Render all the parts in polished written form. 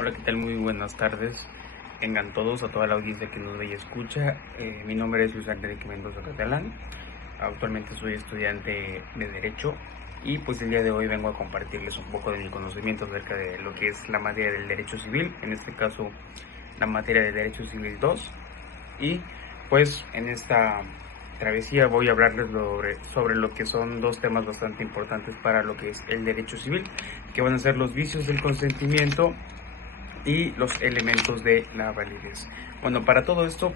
Hola, ¿qué tal? Muy buenas tardes. Tengan todos, a toda la audiencia que nos ve y escucha. Mi nombre es Luis Enrique Mendoza Catalán. Actualmente soy estudiante de Derecho y pues el día de hoy vengo a compartirles un poco de mi conocimiento acerca de lo que es la materia del Derecho Civil, en este caso la materia de Derecho Civil 2. Y pues en esta travesía voy a hablarles sobre lo que son dos temas bastante importantes para lo que es el Derecho Civil, que van a ser los vicios del consentimiento y los elementos de la validez. Bueno, para todo esto,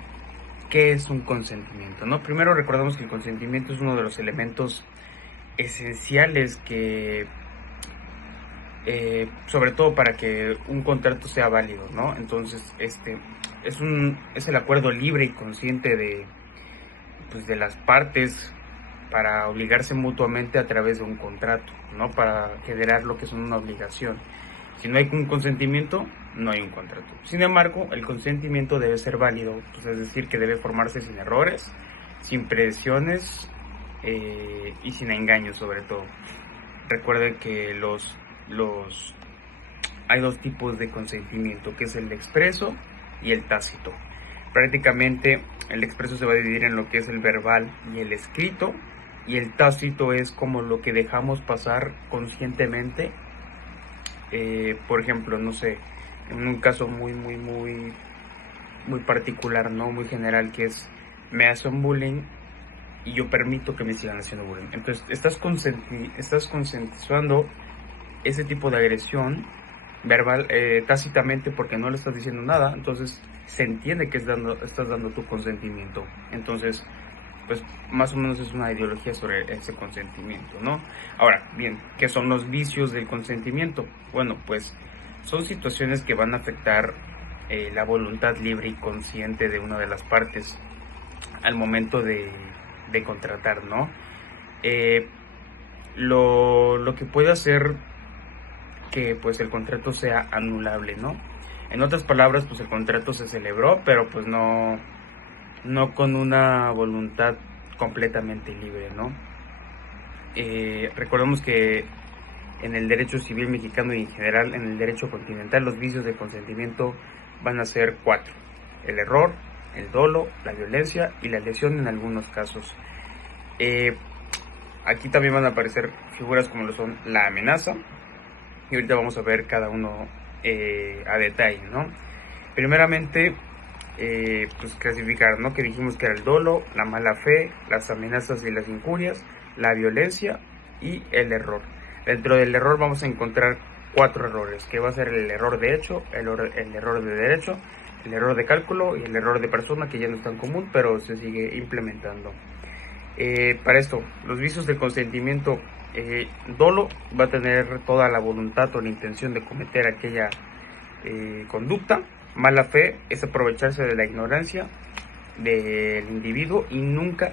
¿qué es un consentimiento? ¿No? Primero recordamos que el consentimiento es uno de los elementos esenciales que, sobre todo para que un contrato sea válido, ¿no? Entonces, es el acuerdo libre y consciente de las partes para obligarse mutuamente a través de un contrato, ¿no? Para generar lo que es una obligación. Si no hay un consentimiento, no hay un contrato. Sin embargo, el consentimiento debe ser válido, pues es decir, que debe formarse sin errores, sin presiones y sin engaños sobre todo. Recuerde que hay dos tipos de consentimiento, que es el expreso y el tácito. Prácticamente el expreso se va a dividir en lo que es el verbal y el escrito, y el tácito es como lo que dejamos pasar conscientemente. Por ejemplo, no sé, en un caso muy particular, no muy general, que es me hacen bullying y yo permito que me sigan haciendo bullying. Entonces estás consentizando ese tipo de agresión verbal tácitamente, porque no le estás diciendo nada. Entonces se entiende que estás dando tu consentimiento. Entonces, pues más o menos es una ideología sobre ese consentimiento, ¿no? Ahora, bien, ¿qué son los vicios del consentimiento? Bueno, pues son situaciones que van a afectar la voluntad libre y consciente de una de las partes al momento de contratar, ¿no? Eh, lo que puede hacer que pues el contrato sea anulable, ¿no? En otras palabras, pues el contrato se celebró, pero pues no con una voluntad completamente libre, ¿no? Recordemos que en el derecho civil mexicano y en general en el derecho continental los vicios de consentimiento van a ser 4: el error, el dolo, la violencia y la lesión en algunos casos. Aquí también van a aparecer figuras como lo son la amenaza, y ahorita vamos a ver cada uno a detalle, ¿no? Primeramente, pues clasificar, ¿no? Que dijimos que era el dolo, la mala fe, las amenazas y las injurias, la violencia y el error. Dentro del error vamos a encontrar 4 errores, que va a ser el error de hecho, el error de derecho, el error de cálculo y el error de persona, que ya no es tan común, pero se sigue implementando. Para esto, los vicios de consentimiento, dolo va a tener toda la voluntad o la intención de cometer aquella conducta. Mala fe es aprovecharse de la ignorancia del individuo y nunca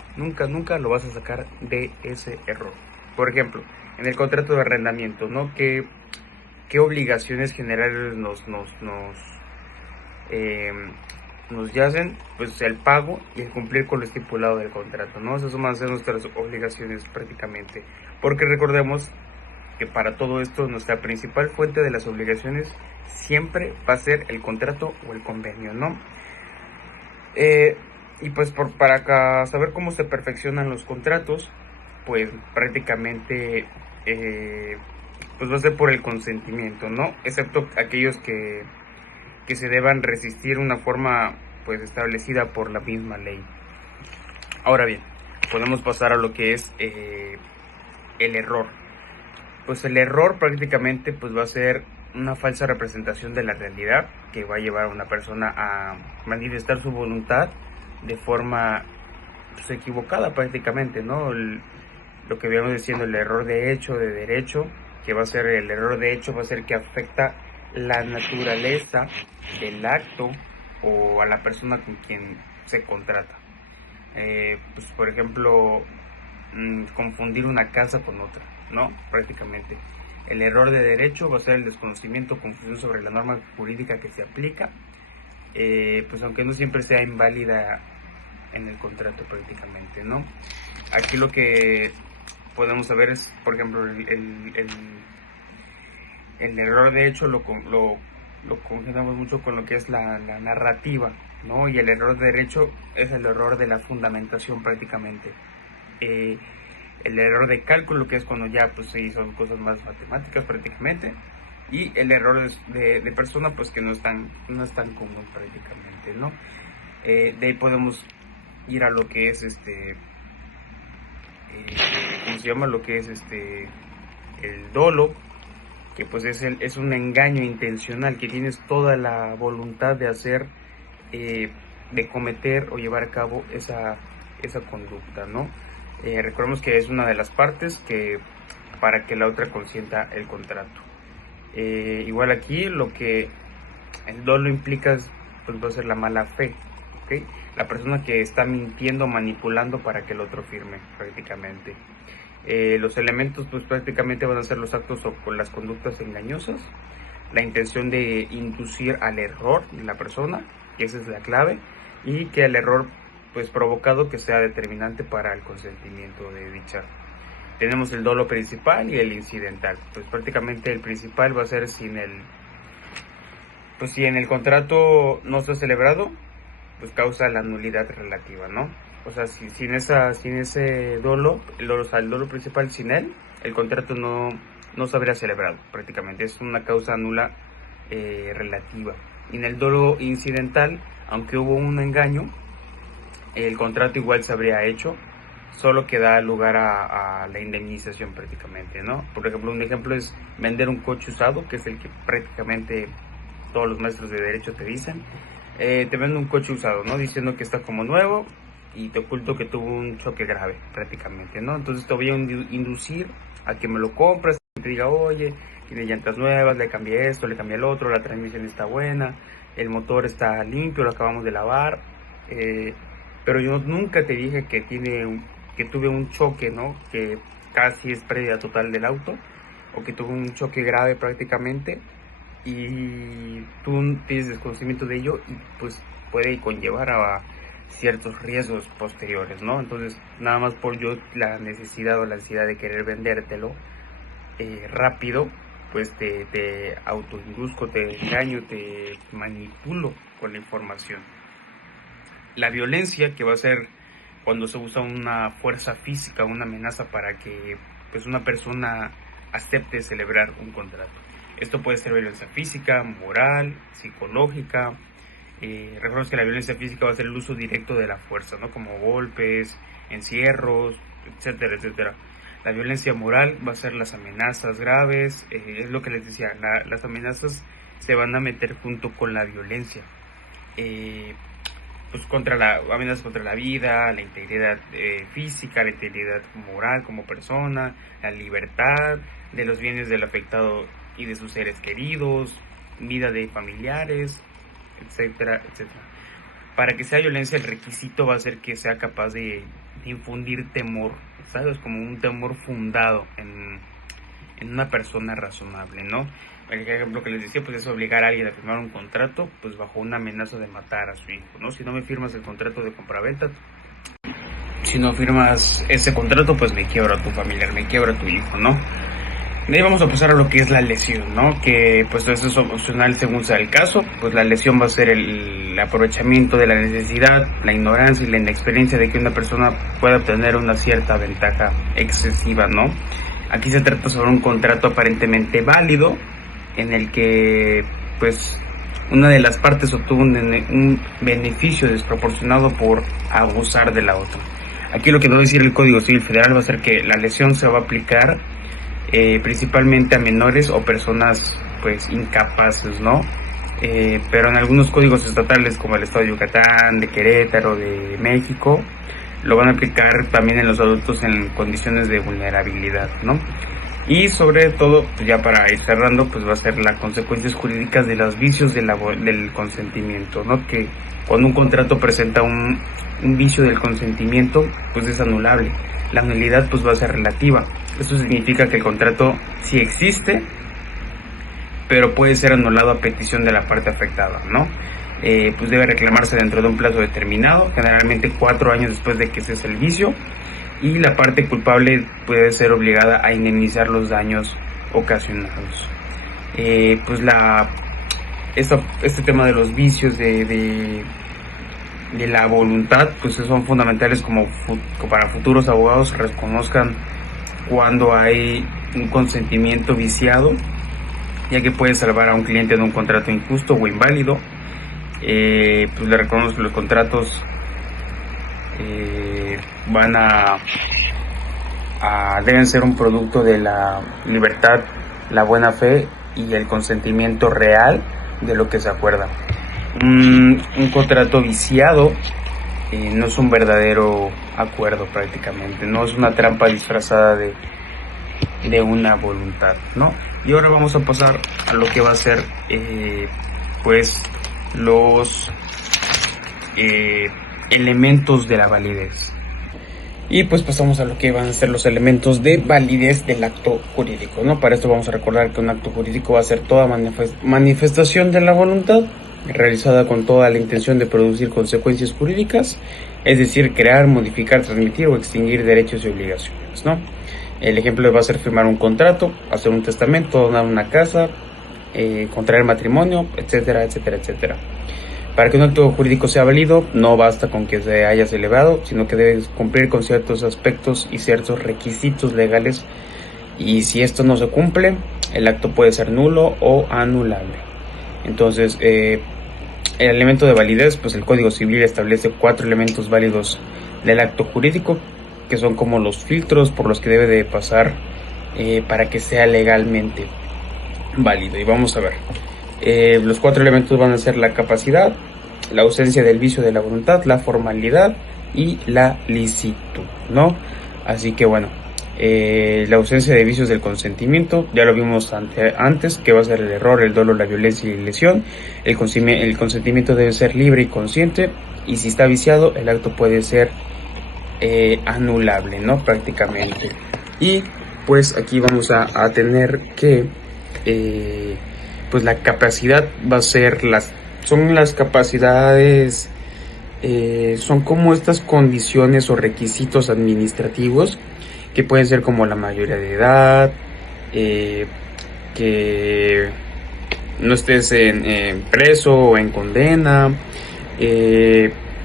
lo vas a sacar de ese error. Por ejemplo, en el contrato de arrendamiento, ¿no? ¿Qué obligaciones generales nos yacen? Pues el pago y el cumplir con lo estipulado del contrato, ¿no? Esas van a ser nuestras obligaciones prácticamente, porque recordemos que para todo esto nuestra principal fuente de las obligaciones siempre va a ser el contrato o el convenio, ¿no? Y pues para saber cómo se perfeccionan los contratos, pues prácticamente pues va a ser por el consentimiento, ¿no? Excepto aquellos que se deban resistir una forma pues establecida por la misma ley. Ahora bien, podemos pasar a lo que es el error. Pues el error prácticamente pues va a ser una falsa representación de la realidad, que va a llevar a una persona a manifestar su voluntad de forma pues equivocada prácticamente, ¿no? Lo que veamos diciendo, el error de hecho, de derecho, que va a ser el error de hecho, va a ser que afecta la naturaleza del acto o a la persona con quien se contrata. Pues por ejemplo, confundir una casa con otra, ¿no? Prácticamente. El error de derecho va a ser el desconocimiento o confusión sobre la norma jurídica que se aplica, pues aunque no siempre sea inválida en el contrato prácticamente, ¿no? Aquí lo que podemos saber es, por ejemplo, el error de hecho lo lo congelamos mucho con lo que es la narrativa, ¿no? Y el error de derecho es el error de la fundamentación prácticamente. Eh, el error de cálculo, que es cuando ya pues sí son cosas más matemáticas prácticamente, y el error de persona, pues que no es tan común prácticamente, ¿no? De ahí podemos ir a lo que es ¿cómo se llama? Lo que es el dolo, que pues es un engaño intencional, que tienes toda la voluntad de hacer, de cometer o llevar a cabo esa conducta, ¿no? Recordemos que es una de las partes que para que la otra consienta el contrato. Igual aquí lo que el dolo implica pues va a ser la mala fe, ¿ok? La persona que está mintiendo, manipulando para que el otro firme prácticamente. Los elementos pues prácticamente van a ser los actos o con las conductas engañosas, la intención de inducir al error de la persona, que esa es la clave, y que el error pues provocado que sea determinante para el consentimiento de dicha. Tenemos el dolo principal y el incidental. Pues prácticamente el principal va a ser si en el contrato no se ha celebrado, pues causa la nulidad relativa, ¿no? O sea, sin ese dolo, el dolo principal sin él, el contrato no se habría celebrado prácticamente. Es una causa nula relativa. Y en el dolo incidental, aunque hubo un engaño, el contrato igual se habría hecho, solo que da lugar a la indemnización prácticamente, ¿no? Por ejemplo, un ejemplo es vender un coche usado, que es el que prácticamente todos los maestros de derecho te dicen. Te vendo un coche usado, ¿no? Diciendo que está como nuevo y te oculto que tuvo un choque grave prácticamente, ¿no? Entonces te voy a inducir a que me lo compres, que te diga, oye, tiene llantas nuevas, le cambié esto, le cambié el otro, la transmisión está buena, el motor está limpio, lo acabamos de lavar, pero yo nunca te dije que tuve un choque, ¿no? Que casi es pérdida total del auto, o que tuve un choque grave prácticamente, y tú tienes desconocimiento de ello y pues puede conllevar a ciertos riesgos posteriores, ¿no? Entonces, nada más por yo la necesidad o la ansiedad de querer vendértelo rápido, pues te autoinduzco, te engaño, te manipulo con la información. La violencia, que va a ser cuando se usa una fuerza física, una amenaza para que pues una persona acepte celebrar un contrato. Esto puede ser violencia física, moral, psicológica. Recordemos que la violencia física va a ser el uso directo de la fuerza, ¿no? Como golpes, encierros, etcétera, etcétera. La violencia moral va a ser las amenazas graves, es lo que les decía, las amenazas se van a meter junto con la violencia. Pues amenazas contra la vida, la integridad física, la integridad moral como persona, la libertad de los bienes del afectado y de sus seres queridos, vida de familiares, etcétera, etcétera. Para que sea violencia, el requisito va a ser que sea capaz de infundir temor, ¿sabes? Como un temor fundado en una persona razonable, ¿no? El ejemplo que les decía, pues es obligar a alguien a firmar un contrato, pues bajo una amenaza de matar a su hijo, ¿no? Si no me firmas el contrato de compraventa, si no firmas ese contrato, pues me quiebra a tu familiar, me quiebra a tu hijo, ¿no? De ahí vamos a pasar a lo que es la lesión, ¿no? Que pues eso es opcional según sea el caso. Pues la lesión va a ser el aprovechamiento de la necesidad, la ignorancia y la inexperiencia de que una persona pueda obtener una cierta ventaja excesiva, ¿no? Aquí se trata sobre un contrato aparentemente válido en el que pues una de las partes obtuvo un beneficio desproporcionado por abusar de la otra. Aquí lo que va a decir el Código Civil Federal va a ser que la lesión se va a aplicar principalmente a menores o personas pues incapaces, ¿no? Pero en algunos códigos estatales como el estado de Yucatán, de Querétaro, de México, lo van a aplicar también en los adultos en condiciones de vulnerabilidad, ¿no? Y sobre todo, pues ya para ir cerrando, pues va a ser las consecuencias jurídicas de los vicios del consentimiento, ¿no? Que cuando un contrato presenta un vicio del consentimiento, pues es anulable. La nulidad pues va a ser relativa. Esto significa que el contrato sí existe, pero puede ser anulado a petición de la parte afectada, ¿no? Pues debe reclamarse dentro de un plazo determinado, generalmente 4 años después de que cese el vicio, y la parte culpable puede ser obligada a indemnizar los daños ocasionados. Pues este tema de los vicios de la voluntad, pues son fundamentales como para futuros abogados reconozcan cuando hay un consentimiento viciado, ya que puede salvar a un cliente de un contrato injusto o inválido. Pues le reconozco que los contratos deben ser un producto de la libertad, la buena fe y el consentimiento real de lo que se acuerda. Un contrato viciado no es un verdadero acuerdo prácticamente, no es una trampa disfrazada de una voluntad, ¿no? Y ahora vamos a pasar a lo que va a ser pues los elementos de la validez. Y pues pasamos a lo que van a ser los elementos de validez del acto jurídico, ¿no? Para esto vamos a recordar que un acto jurídico va a ser toda manifestación de la voluntad realizada con toda la intención de producir consecuencias jurídicas, es decir, crear, modificar, transmitir o extinguir derechos y obligaciones, ¿no? El ejemplo va a ser firmar un contrato, hacer un testamento, donar una casa, contraer matrimonio, etcétera, etcétera, etcétera. Para que un acto jurídico sea válido, no basta con que se haya celebrado, sino que debe cumplir con ciertos aspectos y ciertos requisitos legales, y si esto no se cumple, el acto puede ser nulo o anulable. Entonces, el elemento de validez, pues el Código Civil establece 4 elementos válidos del acto jurídico, que son como los filtros por los que debe de pasar para que sea legalmente válido. Y vamos a ver. Los 4 elementos van a ser la capacidad, la ausencia del vicio de la voluntad, la formalidad y la licitud, ¿no? Así que bueno, la ausencia de vicios del consentimiento, ya lo vimos antes, que va a ser el error, el dolo, la violencia y la lesión. El consentimiento debe ser libre y consciente, y si está viciado, el acto puede ser anulable, ¿no? Prácticamente. Y pues aquí vamos a tener que pues la capacidad va a ser son las capacidades, son como estas condiciones o requisitos administrativos que pueden ser como la mayoría de edad, que no estés preso o en condena,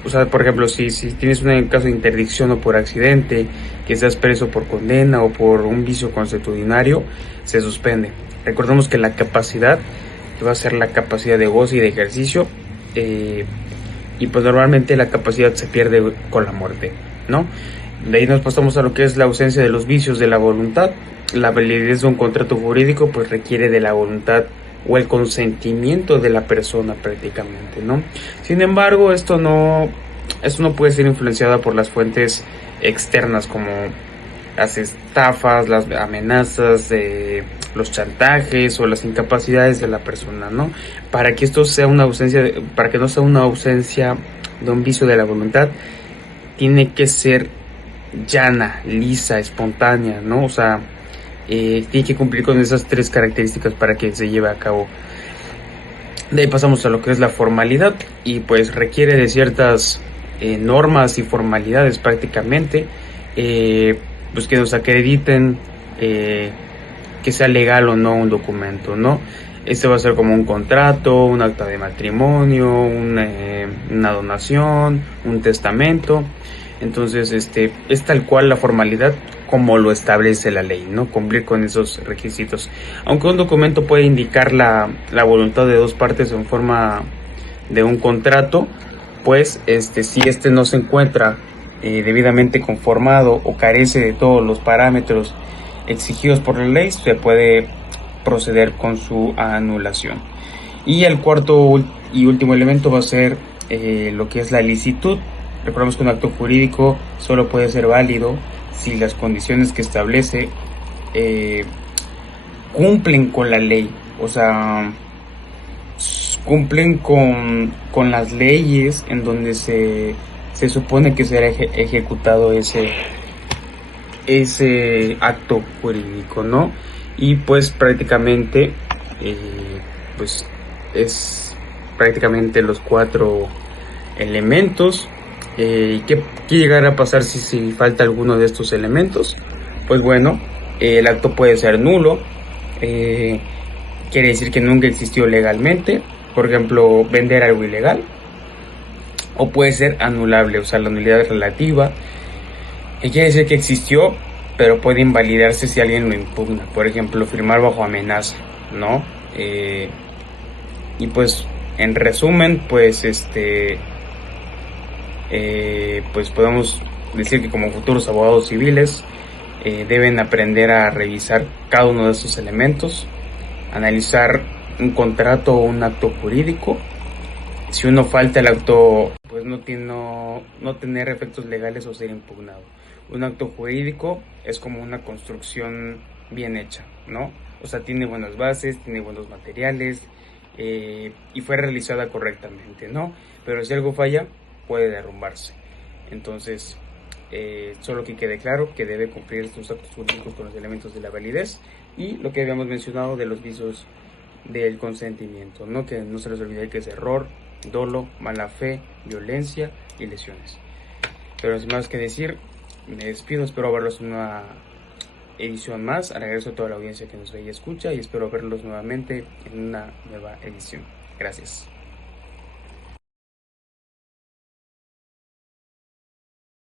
o sea, por ejemplo, si tienes un caso de interdicción o por accidente, que estás preso por condena o por un vicio consuetudinario, se suspende. Recordemos que la capacidad va a ser la capacidad de goce y de ejercicio, y pues normalmente la capacidad se pierde con la muerte, ¿no? De ahí nos pasamos a lo que es la ausencia de los vicios de la voluntad. La validez de un contrato jurídico pues requiere de la voluntad o el consentimiento de la persona prácticamente, ¿no? Sin embargo, esto no puede ser influenciado por las fuentes externas como las estafas, las amenazas, los chantajes o las incapacidades de la persona, ¿no? Para que esto sea para que no sea una ausencia de un vicio de la voluntad, tiene que ser llana, lisa, espontánea, ¿no? O sea, tiene que cumplir con esas 3 características para que se lleve a cabo. De ahí pasamos a lo que es la formalidad, y pues requiere de ciertas normas y formalidades prácticamente, pues que nos acrediten que sea legal o no un documento, ¿no? Este va a ser como un contrato, un acta de matrimonio, una donación, un testamento. Entonces, es tal cual la formalidad como lo establece la ley, ¿no? Cumplir con esos requisitos. Aunque un documento puede indicar la voluntad de 2 partes en forma de un contrato, pues si no se encuentra debidamente conformado o carece de todos los parámetros exigidos por la ley, se puede proceder con su anulación. Y el cuarto y último elemento va a ser lo que es la licitud. Recordemos que un acto jurídico solo puede ser válido si las condiciones que establece cumplen con la ley, o sea, cumplen con las leyes en donde se supone que será ejecutado ese acto jurídico, ¿no? Y pues prácticamente pues es prácticamente los 4 elementos. ¿Qué llegará a pasar si falta alguno de estos elementos? Pues bueno, el acto puede ser nulo, quiere decir que nunca existió legalmente, por ejemplo, vender algo ilegal, o puede ser anulable, o sea, la nulidad relativa, que quiere decir que existió, pero puede invalidarse si alguien lo impugna, por ejemplo, firmar bajo amenaza, ¿no? Y pues, en resumen, pues, pues podemos decir que como futuros abogados civiles deben aprender a revisar cada uno de estos elementos, analizar un contrato o un acto jurídico. Si uno falta el acto, pues no tener efectos legales o ser impugnado. Un acto jurídico es como una construcción bien hecha, ¿no? O sea, tiene buenas bases, tiene buenos materiales y fue realizada correctamente, ¿no? Pero si algo falla, puede derrumbarse. Entonces, solo que quede claro que debe cumplir estos actos jurídicos con los elementos de la validez y lo que habíamos mencionado de los visos del consentimiento, ¿no? Que no se les olvide que es error, dolo, mala fe, violencia y lesiones. Pero sin más que decir, me despido, espero verlos en una edición más. Agradezco a toda la audiencia que nos ve y escucha y espero verlos nuevamente en una nueva edición. Gracias.